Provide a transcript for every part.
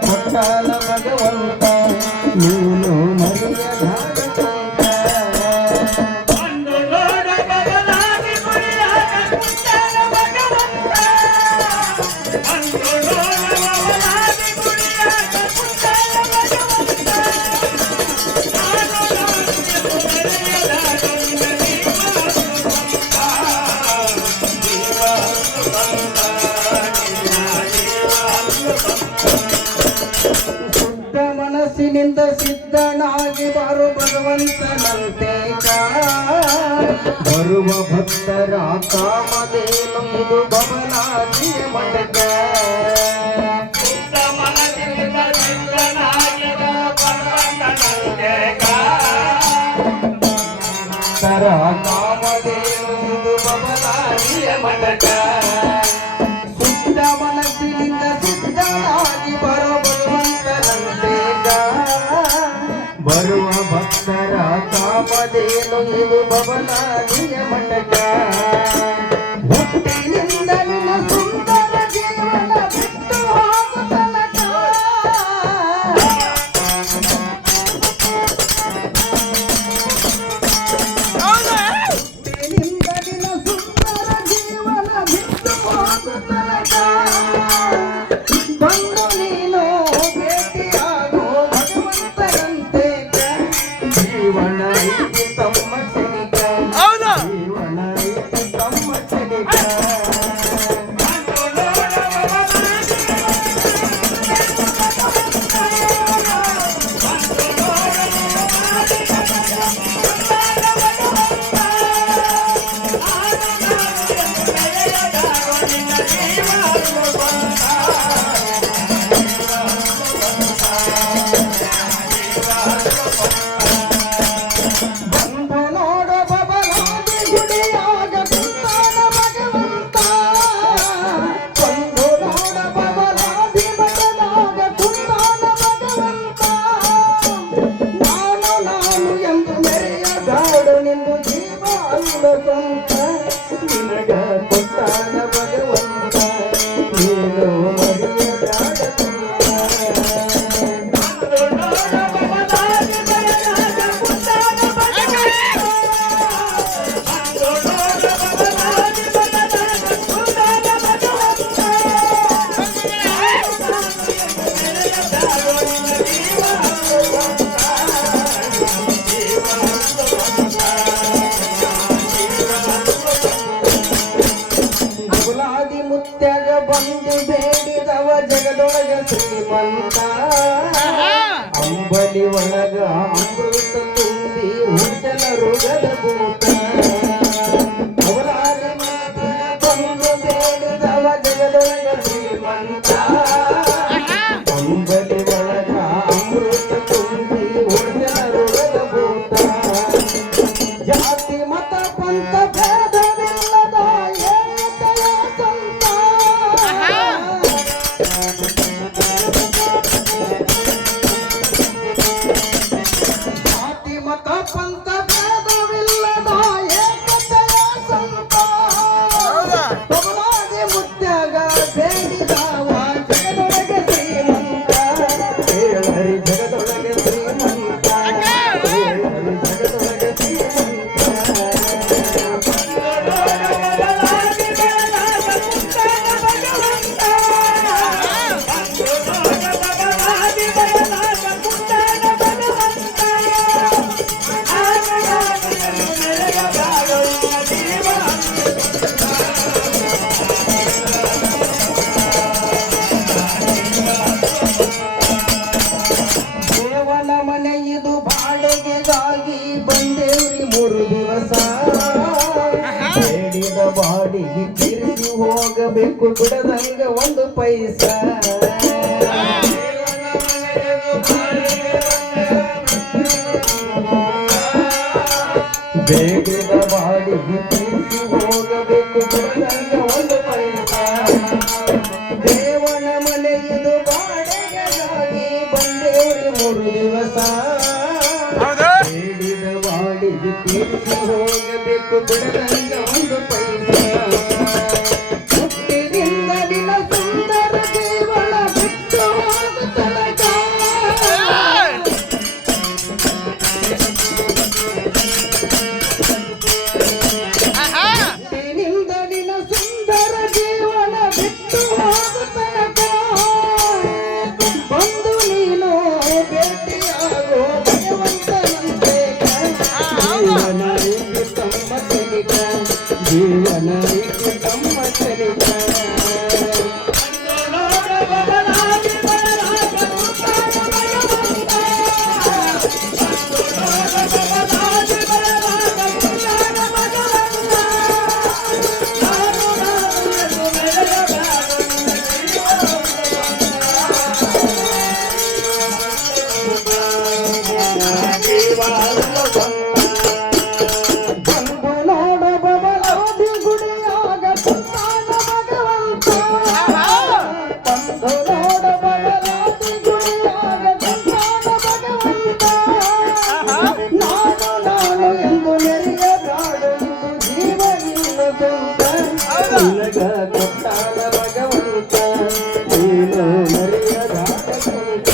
ಕೊಟ್ಟಾನ ಭಗವಂತ ನೀನು ಮರಿಯ ಮನಸ್ಸಿನಿಂದ ಸಿದ್ಧನಾಗಿ ಬಾರು ಭಗವಂತನಂತೆ ಬರುವ ಭಕ್ತರ ಕಾಮಧೇನು ಇದು ಬಬಲಾದಿಯ ಮಂಡಕ ಮನಸ್ಸಿನಿಂದ ಸಿದ್ಧನಾಗಿ ಭಗವಂತನಂತೆ ತರ ಕಾಮಧೇನು ಇದು ಬಬಲಾದಿಯ ಮಂಡಕ ಶುದ್ಧ ಮನಸ್ಸಿನಿಂದ ಸಿದ್ಧನಾಗಿ ಬರೋ ಬರುವ ಭಕ್ತರ ಕಾಮಧೇನು ಇದು ಬಬಲಾದಿಯ ಮಂಡಕ ಹುಟ್ಟಿನಿಂದ ನಿನ್ನ ಸುಂದರ ಜೀವನ ಬಿಟ್ಟು ಹೋಗು ತನಕ ಹುಟ್ಟಿನಿಂದ ನಿನ್ನ ಸುಂದರ ಜೀವನ ಬಿಟ್ಟು ಹೋಗು ತನಕ ಬಂದು ನೀನು ಭೇಟಿಯಾಗೋ ಭಗವಂತರಂತೆ ಜೀವನ ಐತಿ ತಮ್ಮ ಕ್ಷಣಿಕ ಜೀವನ ಐತಿ ತಮ್ಮ ಕ್ಷಣಿಕ ನಿನಗ ಕೊಟ್ಟಾನ ಭಗವಂತ ನೀನು ಮುತ್ಯಾಗ ಬಂದು ಬೇಡಿದವ ಜಗದೊಳಗ ಶ್ರೀಮಂತ ಅಂಬಲಿ ಒಳಗ ಅಮೃತ ತುಂಬಿ ಉಜ್ಜಲ ರೋಗದ ಭೂತ ಅವರಾಗಿ ಬಂದು ಬೇಡಿದವ ಜಗದೊಳಗ ಶ್ರೀಮಂತ ಅಂಬಲಿ ಒಳಗ ಅಮೃತ ತುಂಬಿ ಉಜ್ಜಲ ರೋಗದ ಭೂತ ಜಾತಿ ಮತ ಪಂಥ ಭೇದವಿಲ್ಲದ ಏಕತೆಯ ಸಂತ ಬೇಡಿದ ಬಾಡಿಗೆ ತೀರಿಸಿ ಹೋಗಬೇಕು ಬಿಡದಂಗ ಒಂದು ಪೈಸಾ ಬೇಡಿದ ಬಾಡಿಗೆ ತೀರಿಸಿ ಹೋಗಬೇಕು ಬಿಡದಂಗ ಒಂದು ಪೈಸಾ ದೇವನ ಮನೆ ಇದು ಬಾಡಿಗೆಗಾಗಿ ಬಂದೇವ್ರಿ 3 ದಿವಸ ಬೇಡಿದ ಬಾಡಿಗೆ ತೀರಿಸಿ ಹೋಗಬೇಕು ಬಿಡದಂಗ ಒಂದು ಪೈಸಾ ಹುಟ್ಟಿನಿಂದ ನಿನ್ನ ಸುಂದರ ಜೀವನ ಬಿಟ್ಟು ಹೋಗುತ್ತನಕ ಹುಟ್ಟಿನಿಂದ ನಿನ್ನ ಸುಂದರ ಜೀವನ ಬಿಟ್ಟು ಹೋಗುತ್ತನಕ ಬಂದು ನೀನು ಭೇಟಿಯಾಗೋ ಭಗವಂತನಂತೆ ಜೀವನ ಏಕೆ ತಮ್ಮ ತನಿಕ ಜೀವನ ಏಕೆ ತಮ್ಮ ತನಿಕ ಬಂದು ನೋಡ ಬಬಲಾದಿ ಗುಡಿಯಾಗ ಕುಂತಾನ ಭಗವಂತ ಬಂದು ನೋಡ ಬಬಲಾದಿ ಗುಡಿಯಾಗ ಕುಂತಾನ ಭಗವಂತ ನಾನು ಎಂದು ನೆರೆಯದಾಡು ಇಂದು ಜೀವ ನಿನ್ನ ಸ್ವಂತ ನಿನಗ ಕೊಟ್ಟಾನ ಭಗವಂತ ನೀನು ಮರೆಯದಾಡ ಸ್ವಂತ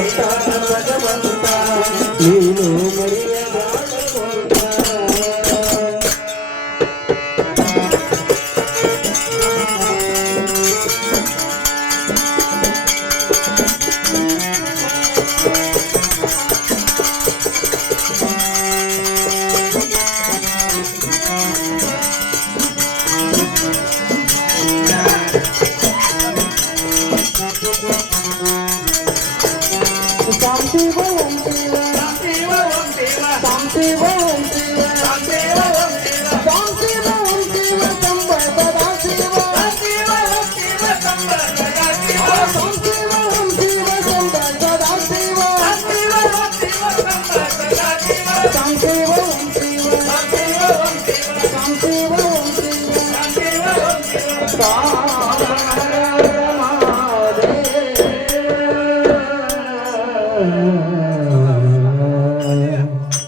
ಕೊಟ್ಟಾನ ಭಗವಂತ ನೀನು ಮರೆಯದಾಡ ಸ್ವಂತ Bye.